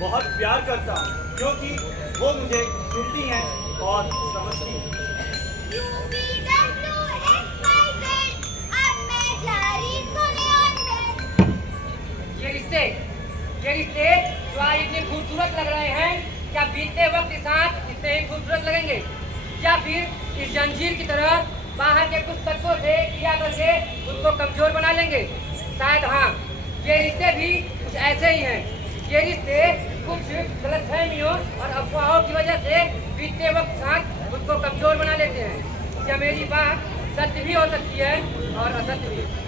बहुत प्यार करता हूँ क्योंकि वो मुझे सुनती हैं और समझती हैं। ये रिश्ते जो आज इतने खूबसूरत लग रहे हैं, क्या बीतते वक्त के साथ इतने ही खूबसूरत लगेंगे, या फिर इस जंजीर की तरह बाहर के कुछ तत्वों से क्रिया करके उसको कमजोर बना लेंगे? शायद हाँ, ये रिश्ते भी कुछ ऐसे ही हैं। ये रिश्ते कुछ गलतफहमियों और अफवाहों की वजह से बीतते वक्त साथ उसको कमजोर बना लेते हैं। क्या मेरी बात सत्य भी हो सकती है और असत्य भी।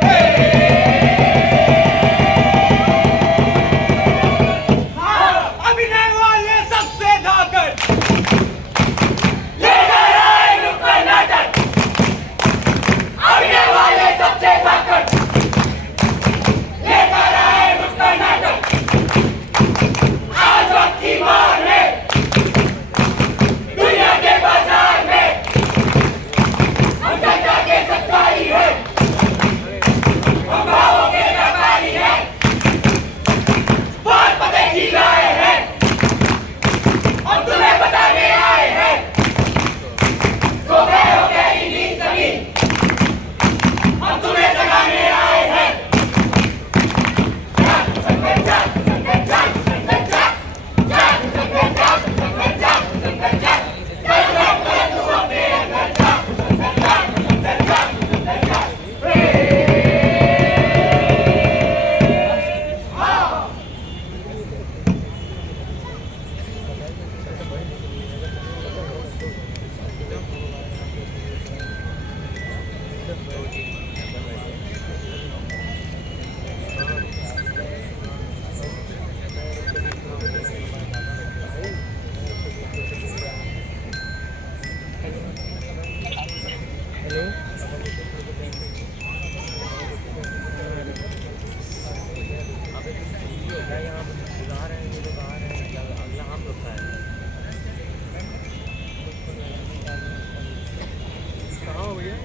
Hey! क्या यहाँ बुला रहे हैं, ये लोग आ रहे हैं, क्या अगला हम लोग का है? कहाँ हो भैया?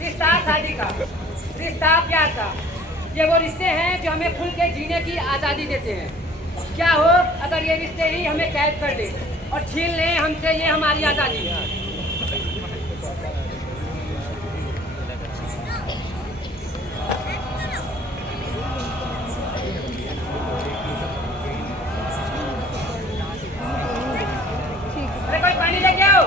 रिश्ता शादी का, रिश्ता प्यार का, ये वो रिश्ते हैं जो हमें खुल के जीने की आज़ादी देते हैं। क्या हो अगर ये रिश्ते ही हमें कैद कर दे और छीन लें हमसे ये हमारी आज़ादी। अरे कोई पानी लेके आओ।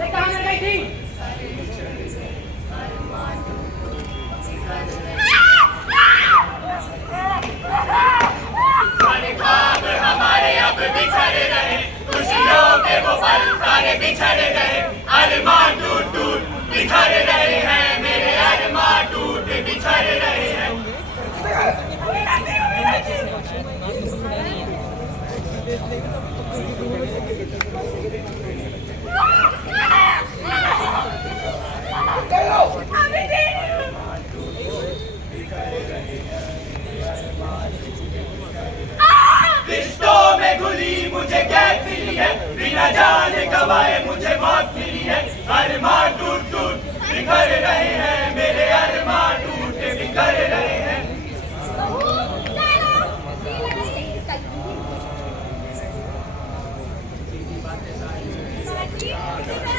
कहाँ मिल गई थी? हमारे अब बिछड़े रहे, खुशियों के वो पल सारे बिछड़े रहे, अरमान टूट टूट बिखरे रहे हैं, मेरे अरमान टूट बिखरे रहे हैं। रिश्तों में घुली मुझे कैद मिली है, बिना जाने गवाए मुझे मौत मिली है, अरमान टूट टूट बिखर रहे हैं, मेरे अरमान टूट बिखर रहे हैं।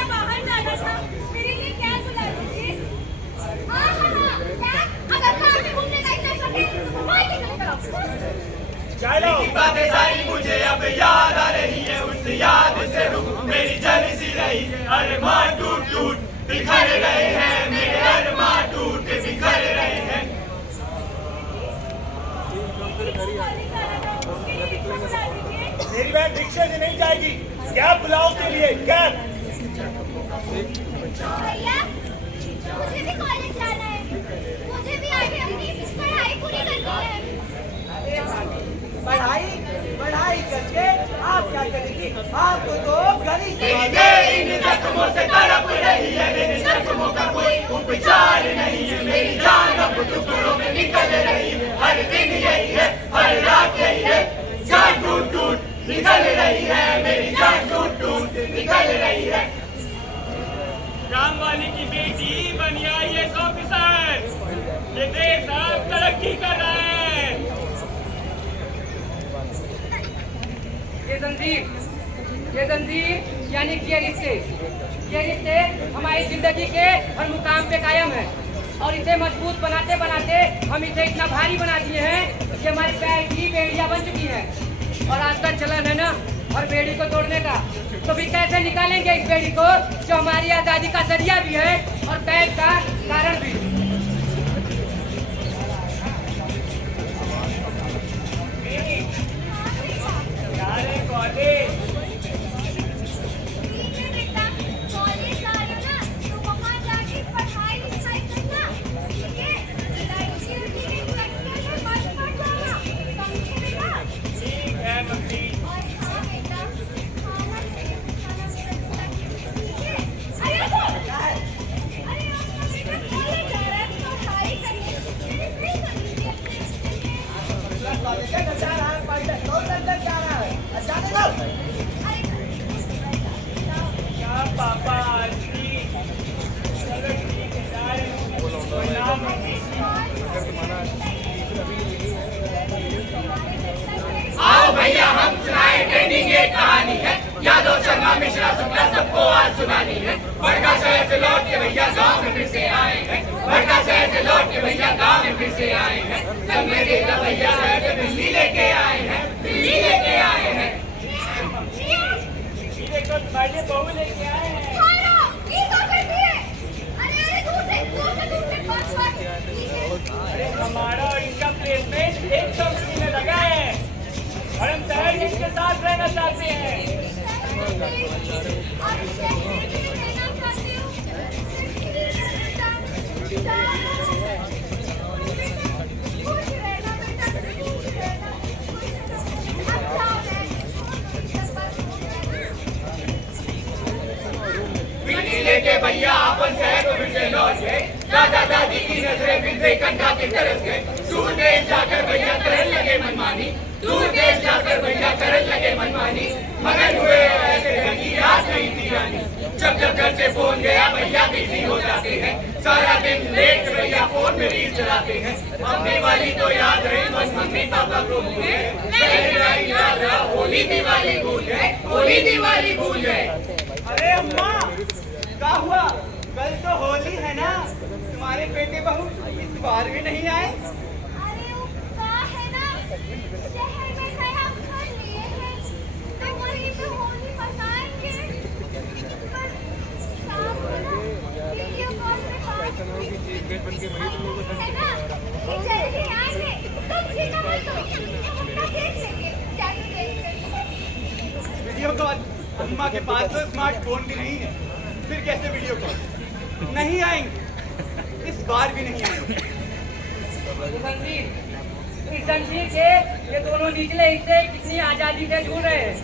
बाहर जाना था, मेरे लिए क्या बुला लीजिए? हाँ हाँ हाँ, अगर कार में घूमने का इतना शौक है, तो बाइक निकल करो। की बातें सारी मुझे अब याद आ रही है, उस याद से रूह मेरी जल सी रही, अरमान टूट टूट बिखर रहे हैं, मेरे अरमान टूट बिखर रहे हैं। मेरी वैन रिक्शे से नहीं जाएगी, कैब बुलाओ के लिए कैब। भैया, मुझे भी कॉलेज जाना है, मुझे भी आगे अपनी पढ़ाई पूरी करनी है। पढ़ाई करके आप क्या करेंगी? आपको तो गली से इन जख्मों से तड़प रही है, इन जख्मों का कोई उपचार नहीं है, मेरी जान अब टुकड़ों में निकल रही है, हर दिन यही है, हर रात यही है, जान टूट टूट निकल रही है, मेरी जान टूट टूट निकल रही है। राम वाली की बेटी बनी IAS ऑफिसर, ये देश अब तरक्की कर रहा है। ये जंजीर यानी कि ये रिश्ते हमारी जिंदगी के हर मुकाम पे कायम है और इसे मजबूत बनाते बनाते हम इसे इतना भारी बना दिए हैं कि हमारे पैर की बेड़ियां बन चुकी हैं। और आज तक चलन है ना और बेड़ी को तोड़ने का, तो भी कैसे निकालेंगे इस बेड़ी को जो हमारी आज़ादी का जरिया भी है और कैद का कारण भी। बात है, क्या जा रहा है पायलट, कौन अंदर जा रहा है, जाने दो। क्या पापा आंटी, चलो ठीक है, जा रहे हैं। कोई नाम आओ भैया हम सुनाए ट्रेंडिंग ये कहानी है, यादव शर्मा मिश्रा शुक्ला सबको आज सुनानी है। बड़का शहर से लौट के भैया गाँव में फिर से आए हैं, बड़का शहर से लौट के भैया गाँव में फिर से आए हैं। संग में देखा भैया शहर से बिजली लेके आए हैं, बिजली लेके आए हैं। देखो तुम्हारे लिए बहू लेके आए हैं। अरे हमारा और इनका प्लेसमेंट एक कंपनी में लगा है और हम शहर के इनके साथ रहना चाहते हैं। बिजली लेके भैया अपन शहर को फिर से लौट गए, दादा दादी की नजरें फिर से कंधा के तरफ गए। दूर देश जाकर भैया करने लगे मनमानी, दूर देश जाकर भैया करने लगे मनमानी। मगर हुए ऐसे लगी याद नहीं थी रानी, जब जब घर से फोन गया भैया बिजी हो जाते हैं। सारा दिन लेट भैया फोन में रील चलाते हैं। अपनी वाली तो याद रही बस मम्मी पापा को भूल गए, याद रहा होली दिवाली भूल गए, होली दिवाली भूल गए। अरे अम्मा, क्या हुआ? कल तो होली है ना, तुम्हारे बेटे बहू इस बार भी नहीं आए? अरे वो क्या है ना, शहर में नया घर लिए हैं, तो वहीं पे होली मनाएंगे। पर शाम को ना वीडियो कॉल पे बात हुई है ना, कि जल्दी आएंगे, तुम चिंता मत करो, हम लोग देख लेंगे, जाके देख लेंगे। Video call? अम्मा के पास तो स्मार्टफोन भी नहीं है, फिर कैसे वीडियो कॉल? नहीं आएंगे, इस बार भी नहीं आएंगे। इस जंजीर के ये दोनों निचले हिस्से कितनी आजादी से झूल रहे हैं।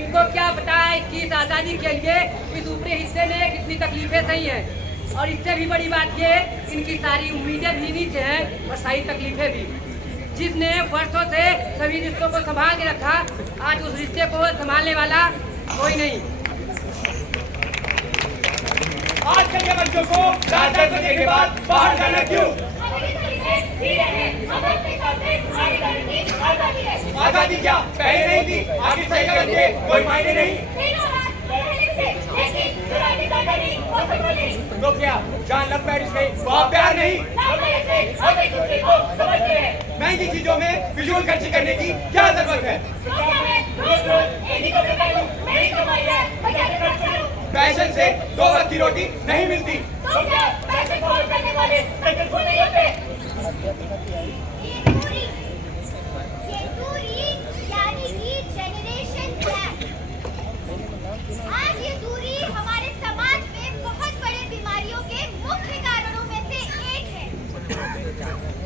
इनको क्या पता है कि इस आजादी के लिए इस ऊपरी हिस्से ने कितनी तकलीफें सही हैं। और इससे भी बड़ी बात ये, इनकी सारी उम्मीदें भी नीचे हैं और सारी तकलीफें भी। जिसने वर्षों से सभी रिश्तों को संभाल के रखा, आज उस रिश्ते को संभालने वाला कोई नहीं। आजकल के बच्चों को 4 बजे के बाद बाहर जाना क्यों? आजादी क्या पहले नहीं थी, आगे सही करके कोई मायने नहीं। तो क्या जान लव मैरिज में वहाँ प्यार नहीं? महंगी चीजों में फिजूल खर्ची करने की क्या जरूरत है? पैशन से 2 वक्त की रोटी नहीं मिलती। ये दूरी यानी कि जनरेशन गैप। आज ये दूरी हमारे समाज में बहुत बड़े बीमारियों के मुख्य कारणों में से एक है।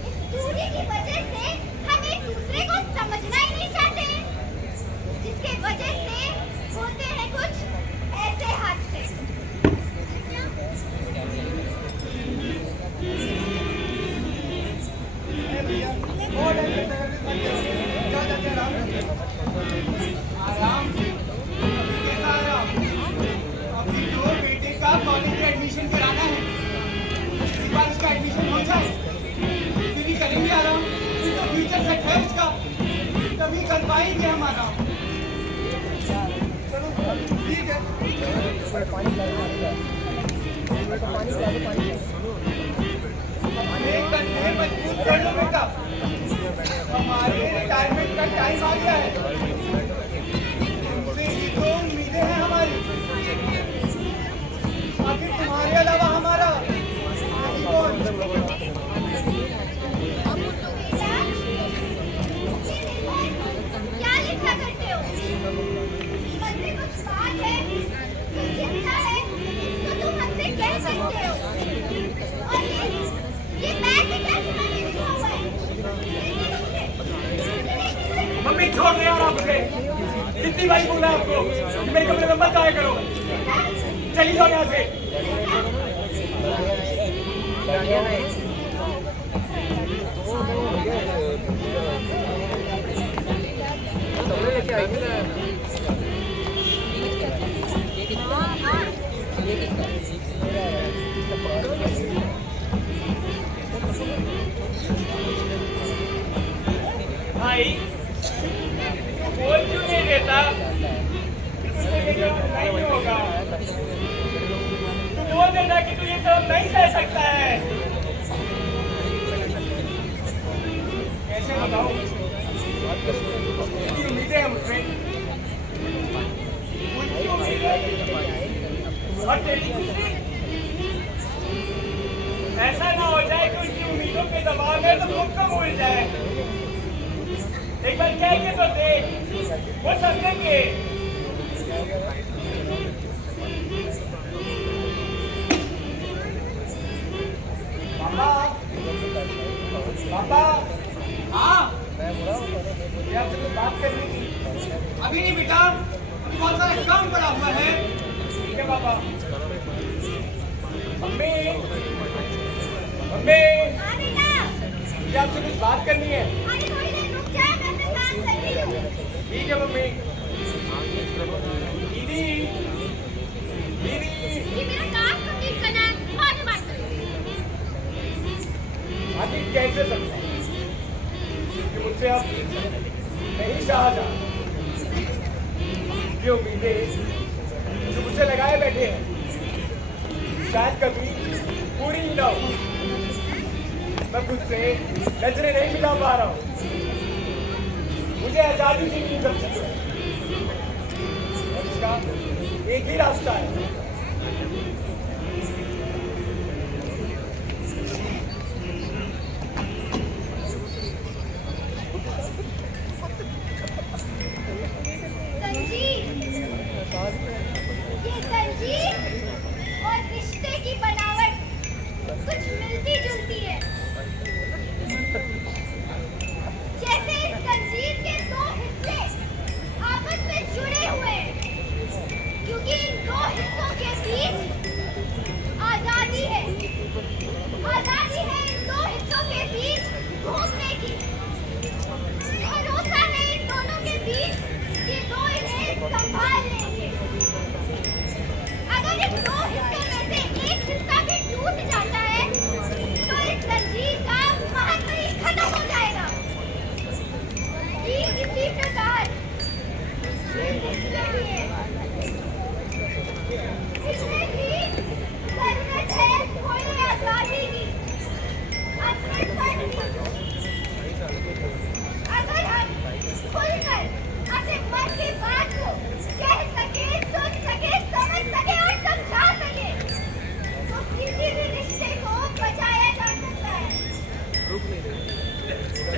इस दूरी की वजह से हम एक दूसरे को समझना ही नहीं चाहते, जिसके वजह से होते हैं कुछ ऐसे हादसे। आराम से कैसा आराम? अभी तो बेटे का कॉलेज में एडमिशन कराना है, एक बार उसका एडमिशन हो जाए फिर ही करेंगे आराम। तो फ्यूचर सेट है उसका, तभी कर पाएंगे हम आराम। चलो ठीक है। एक घंटे मजबूत कर लो बेटा, हमारे रिटायरमेंट का टाइम आ गया है। तुमसे ही तो उम्मीदें हैं हमारी, आखिर तुम्हारे अलावा हमारा आगे कौन? क्या लिखा करते हो? मन में कुछ बात है, कुछ चिंता है, तो तुम हमसे कह सकते हो। और ये बैग में क्या सामान लिखा हुआ है? मम्मी छोड़ दे यार आपसे, कितनी बारी बोला है आपको कि मेरे कमरे में मत आया करो। चली जाओ यहाँ से। भाई बोल क्यों नहीं देता? तुझे ये सब नहीं होगा। तू बोल देता कि तू ये सब नहीं सह सकता है। कैसे बताऊं? उनकी उम्मीदें हैं मुझसे। उनकी उम्मीदें और तेरी खुशी। ऐसा ना हो जाए कि उनकी उम्मीदों के दबाव में तो खुद को भूल जाए। एक बार कह के तो देख, वो समझेंगे। पापा, पापा, हाँ ये आपसे कुछ बात करनी थी। अभी नहीं बेटा, अभी बहुत सारा काम पड़ा हुआ है। ठीक है पापा। मम्मी, मम्मी, हाँ बेटा, ये आपसे कुछ बात करनी है। अरे थोड़ी देर रुक जा, मैं अपना काम कर रही हूँ। ठीक है मम्मी। दीदी, दीदी, ये मेरा टास्क कंप्लीट करना है, बाद में बात करूँगी। आदि कैसे सकता है कि मुझसे आप नहीं सहा जा। ये उम्मीदें जो मुझसे लगाए बैठे हैं शायद कभी पूरी ही ना हो। मैं खुद से नजरें नहीं मिला पा रहा हूँ। मुझे आजादी जीनी सब चीजों और इसका एक ही रास्ता है। ये तंजीर और रिश्ते की बनावट कुछ मिलती जुलती है। जैसे इस तंजीर के दो हिस्से आपस में जुड़े हुए हैं, क्योंकि इन दो हिस्सों के बीच आजादी है। आजादी है इन दो हिस्सों के बीच घूमने की। भरोसा है इन दोनों के बीच कि दो इन्हें संभाल लेंगे। अगर इन दो हिस्सों में से एक हिस्सा भी टूट जाता है तो इस तंजीर का महत्व ही खत्म हो जाएगा। ठीक इसी प्रकार ये रिश्ते भी है। इसमें भी जरूरत है थोड़ी आजादी की, अपने मन की। अगर हम खुलकर अपने मन की बात को कह सके, सुन सके, समझ सके और समझा सके तो किसी भी रिश्ते को बचाया जा सकता है।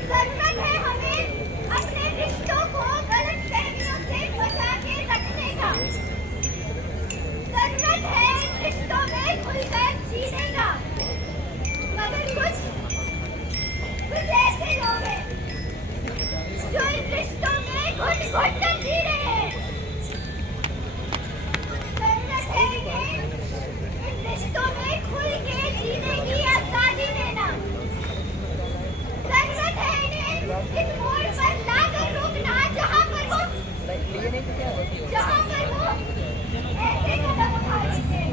जरूरत है हमें अपने रिश्तों को गलतफहमियों से बचा के रखने का। जरूरत है इन रिश्तों में खुलकर जीने का। मगर कुछ ऐसे लोग हैं जो इन रिश्तों में घुट-घुट कर जी रहे हैं। जरूरत है इन्हें इन रिश्तों में खुल के जीने की आजादी देना। जरूरत है इन्हें इस मोड़ पर लाकर रोकना जहाँ पर वो ऐसे कदम उठा लेंगे।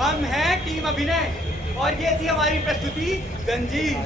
हम हैं टीम अभिनय और ये थी हमारी प्रस्तुति जंजीर।